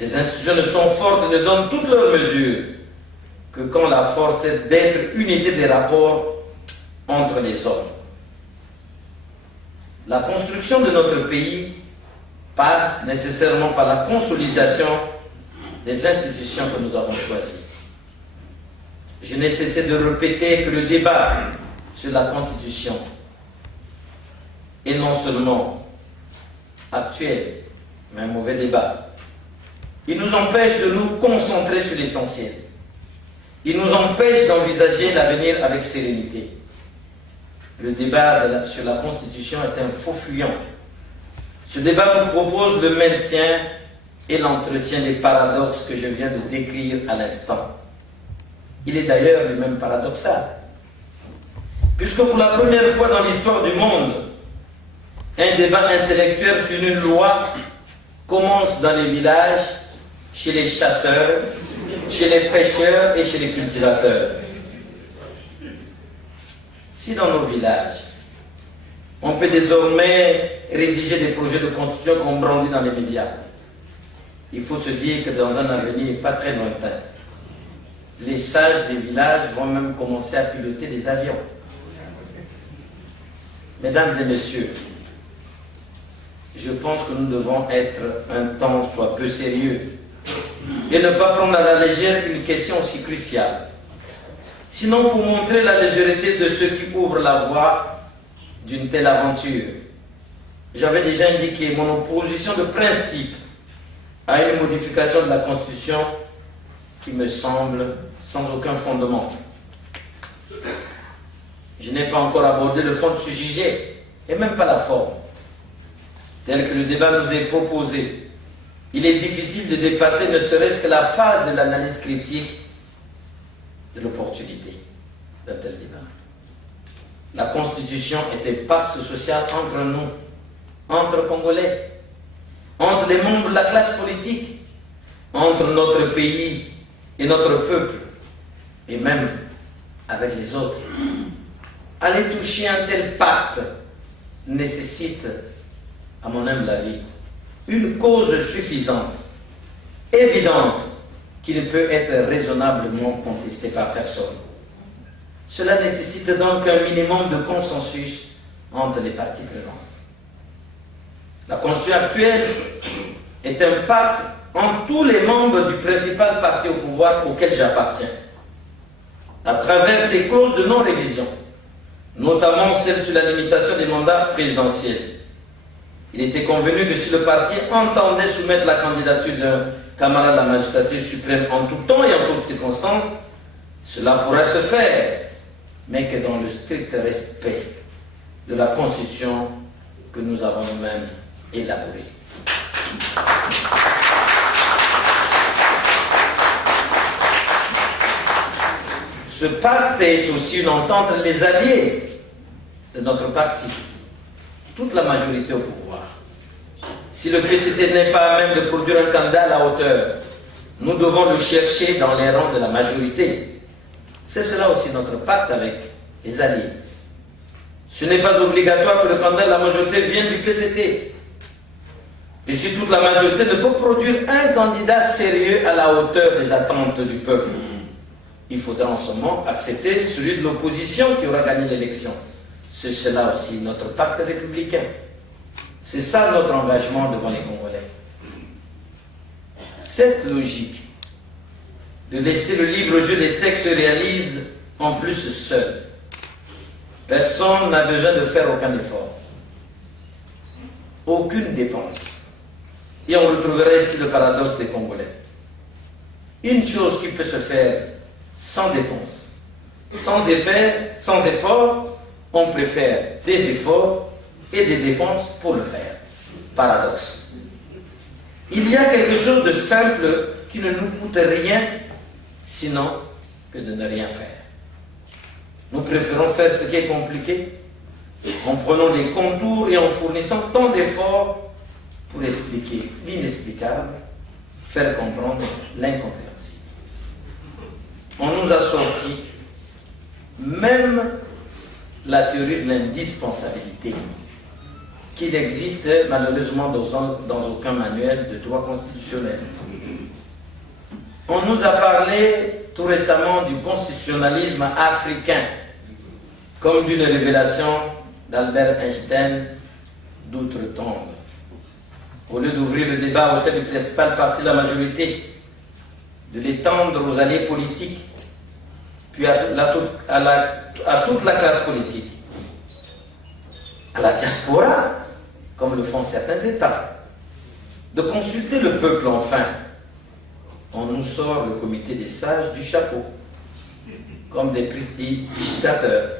Les institutions ne sont fortes et ne donnent toutes leurs mesures que quand la force est d'être unité des rapports entre les hommes. La construction de notre pays passe nécessairement par la consolidation des institutions que nous avons choisies. Je n'ai cessé de répéter que le débat sur la Constitution est non seulement actuel, mais un mauvais débat. Il nous empêche de nous concentrer sur l'essentiel. Il nous empêche d'envisager l'avenir avec sérénité. Le débat sur la Constitution est un faux fuyant. Ce débat nous propose le maintien et l'entretien des paradoxes que je viens de décrire à l'instant. Il est d'ailleurs lui-même paradoxal, puisque pour la première fois dans l'histoire du monde, un débat intellectuel sur une loi commence dans les villages, chez les chasseurs, chez les pêcheurs et chez les cultivateurs. Si dans nos villages, on peut désormais rédiger des projets de constitution qu'on brandit dans les médias, il faut se dire que dans un avenir pas très lointain, les sages des villages vont même commencer à piloter des avions. Mesdames et messieurs, je pense que nous devons être un temps soit peu sérieux et ne pas prendre à la légère une question aussi cruciale. Sinon, pour montrer la légèreté de ceux qui ouvrent la voie d'une telle aventure, j'avais déjà indiqué mon opposition de principe à une modification de la Constitution qui me semble sans aucun fondement. Je n'ai pas encore abordé le fond de ce sujet, et même pas la forme. Tel que le débat nous est proposé, il est difficile de dépasser ne serait-ce que la phase de l'analyse critique de l'opportunité d'un tel débat. La Constitution est un pacte social entre nous, entre Congolais, entre les membres de la classe politique, entre notre pays et notre peuple, et même avec les autres. Aller toucher un tel pacte nécessite, à mon humble avis, une cause suffisante, évidente, qui ne peut être raisonnablement contestée par personne. Cela nécessite donc un minimum de consensus entre les parties prenantes. La Constitution actuelle est un pacte entre tous les membres du principal parti au pouvoir auquel j'appartiens, à travers ses clauses de non-révision, notamment celle sur la limitation des mandats présidentiels. Il était convenu que si le parti entendait soumettre la candidature d'un camarade à la magistrature suprême en tout temps et en toutes circonstances, cela pourrait se faire, mais que dans le strict respect de la Constitution que nous avons nous-mêmes élaborée. Ce pacte est aussi une entente entre les alliés de notre parti, toute la majorité au pouvoir. Si le PCT n'est pas à même de produire un candidat à la hauteur, nous devons le chercher dans les rangs de la majorité. C'est cela aussi notre pacte avec les alliés. Ce n'est pas obligatoire que le candidat de la majorité vienne du PCT. Et si toute la majorité ne peut produire un candidat sérieux à la hauteur des attentes du peuple, il faudra en ce moment accepter celui de l'opposition qui aura gagné l'élection. C'est cela aussi notre pacte républicain. C'est ça notre engagement devant les Congolais. Cette logique de laisser le libre jeu des textes se réalise en plus seul. Personne n'a besoin de faire aucun effort. Aucune dépense. Et on retrouverait ici le paradoxe des Congolais. Une chose qui peut se faire sans dépense, sans effort, on préfère des efforts et des dépenses pour le faire. Paradoxe. Il y a quelque chose de simple qui ne nous coûte rien, sinon que de ne rien faire. Nous préférons faire ce qui est compliqué, en prenant les contours et en fournissant tant d'efforts pour expliquer l'inexplicable, faire comprendre l'incompréhensible. On nous a sorti même la théorie de l'indispensabilité. qui n'existe malheureusement dans aucun manuel de droit constitutionnel. On nous a parlé tout récemment du constitutionnalisme africain comme d'une révélation d'Albert Einstein d'outre-tombe. Au lieu d'ouvrir le débat au sein du principal parti de la majorité, de l'étendre aux alliés politiques, puis à toute la classe politique, à la diaspora, comme le font certains États, de consulter le peuple enfin, on nous sort le comité des sages du chapeau, comme des prestigitateurs.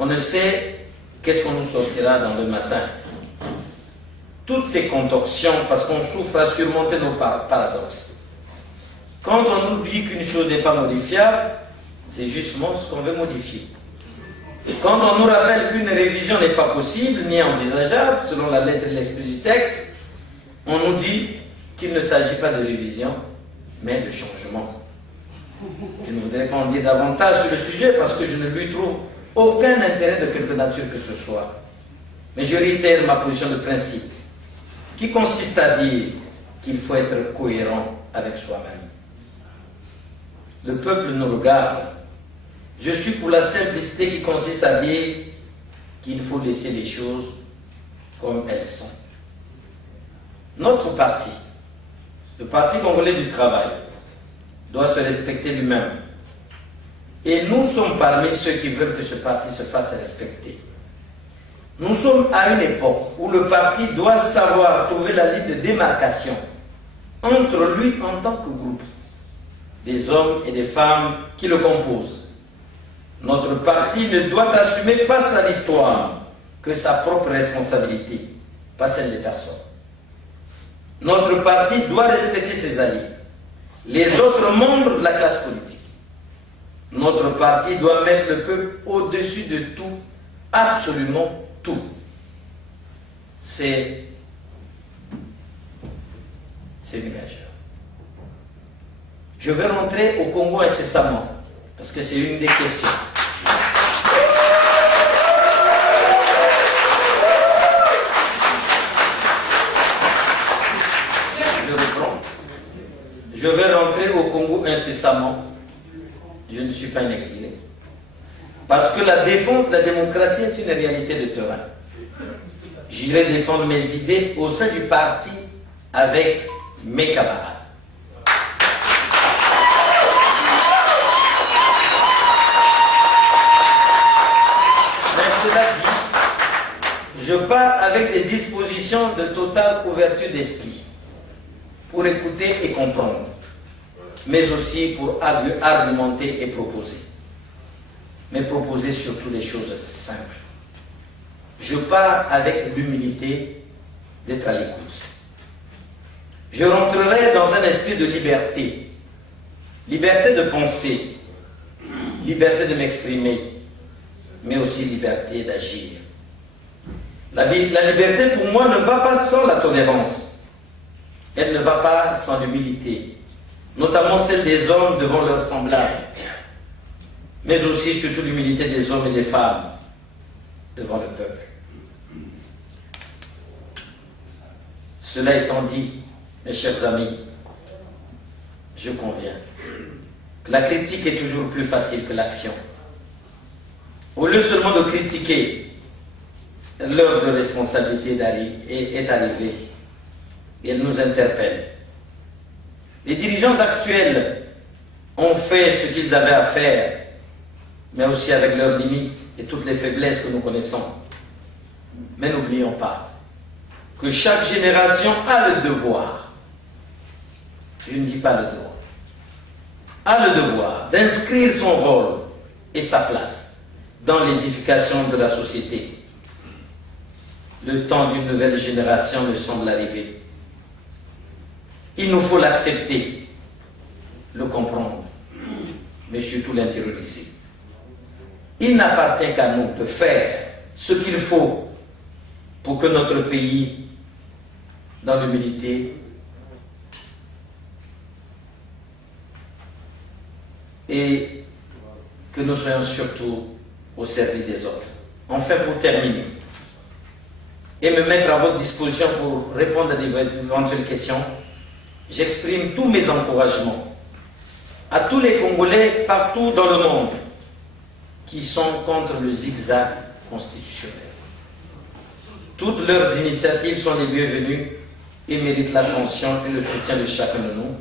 On ne sait qu'est-ce qu'on nous sortira dans le matin. Toutes ces contorsions, parce qu'on souffre à surmonter nos paradoxes. Quand on nous dit qu'une chose n'est pas modifiable, c'est justement ce qu'on veut modifier. Quand on nous rappelle qu'une révision n'est pas possible ni envisageable, selon la lettre et l'esprit du texte, on nous dit qu'il ne s'agit pas de révision, mais de changement. Je ne voudrais pas en dire davantage sur le sujet parce que je ne lui trouve aucun intérêt de quelque nature que ce soit. Mais je réitère ma position de principe, qui consiste à dire qu'il faut être cohérent avec soi-même. Le peuple nous regarde. Je suis pour la simplicité qui consiste à dire qu'il faut laisser les choses comme elles sont. Notre parti, le Parti congolais du travail, doit se respecter lui-même. Et nous sommes parmi ceux qui veulent que ce parti se fasse respecter. Nous sommes à une époque où le parti doit savoir trouver la ligne de démarcation entre lui en tant que groupe, des hommes et des femmes qui le composent. Notre parti ne doit assumer face à l'histoire que sa propre responsabilité, pas celle des personnes. Notre parti doit respecter ses alliés, les autres membres de la classe politique. Notre parti doit mettre le peuple au-dessus de tout, absolument tout. C'est une gageure. Je vais rentrer au Congo incessamment, parce que c'est une des questions. Je reprends. Je vais rentrer au Congo incessamment. Je ne suis pas un exilé. Parce que la défense de la démocratie est une réalité de terrain. J'irai défendre mes idées au sein du parti avec mes camarades. Cela dit, je pars avec des dispositions de totale ouverture d'esprit pour écouter et comprendre, mais aussi pour argumenter et proposer. Mais proposer surtout des choses simples. Je pars avec l'humilité d'être à l'écoute. Je rentrerai dans un esprit de liberté. Liberté de penser, liberté de m'exprimer, mais aussi liberté d'agir. La liberté pour moi ne va pas sans la tolérance. Elle ne va pas sans l'humilité, notamment celle des hommes devant leurs semblables, mais aussi surtout l'humilité des hommes et des femmes devant le peuple. Cela étant dit, mes chers amis, je conviens que la critique est toujours plus facile que l'action. Au lieu seulement de critiquer, l'heure de responsabilité est arrivée et elle nous interpelle. Les dirigeants actuels ont fait ce qu'ils avaient à faire, mais aussi avec leurs limites et toutes les faiblesses que nous connaissons. Mais n'oublions pas que chaque génération a le devoir, je ne dis pas le droit, a le devoir d'inscrire son rôle et sa place dans l'édification de la société. Le temps d'une nouvelle génération me semble arriver. Il nous faut l'accepter, le comprendre, mais surtout l'intérioriser. Il n'appartient qu'à nous de faire ce qu'il faut pour que notre pays, dans l'humilité, et que nous soyons surtout au service des autres. Enfin, pour terminer, et me mettre à votre disposition pour répondre à d'éventuelles questions. J'exprime tous mes encouragements à tous les Congolais partout dans le monde qui sont contre le zigzag constitutionnel. Toutes leurs initiatives sont les bienvenues et méritent l'attention et le soutien de chacun de nous.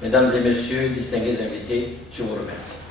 Mesdames et messieurs, distingués invités, je vous remercie.